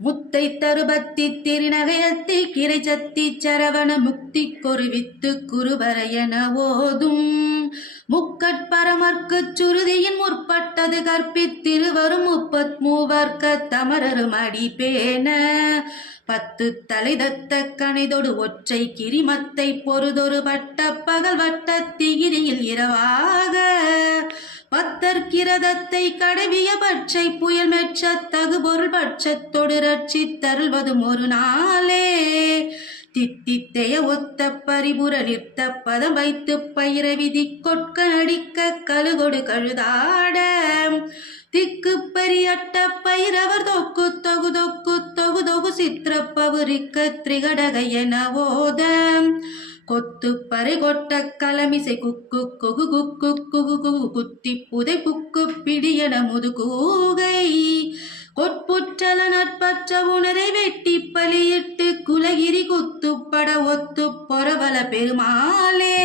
முத்தை தருபத்தி திருநகையத்தி கிரை சத்தி சரவண முக்தி கொருவித்து குருவரையன ஓதும் முக்கட்பரமர்க்கு சுருதியின் முற்பட்டது கற்பித்திருவரும் 33 தமரரும் அடிப்பேன 10 தலைதத்த கணிதொடு ஒற்றை கிரிமத்தை பொறுதொரு வட்ட பகல் வட்ட திகிரியில் இரவாக பத்தற்கிரதத்தை கடவிய பட்சை புயல் மெச்ச தகுபொருள் பட்சத்தொடு ரட்சி தருள்வதும் ஒரு நாளே தித்தித்தைய ஒத்த பரிபுர நிறுத்த பதம் வைத்து பயிர விதி கொட்க நடிக்க கழுகொடு கழுதாட திக்கு பரியட்ட பயிரவர் தொக்கு தொகு தொக்கு தொகு தொகு சித்திர பவுரிக்க திரிகடக என ஓத கொத்து பறை கொட்ட கலமிசை குக்கு குகு குக்கு குகு குகு குத்தி புதை புக்கு பிடியன முதுகூகை கொட்புற்றல நட்பற்ற உணரை வெட்டி பலியிட்டு குலகிரி குத்துப்பட ஒத்து பொறவல பெருமாளே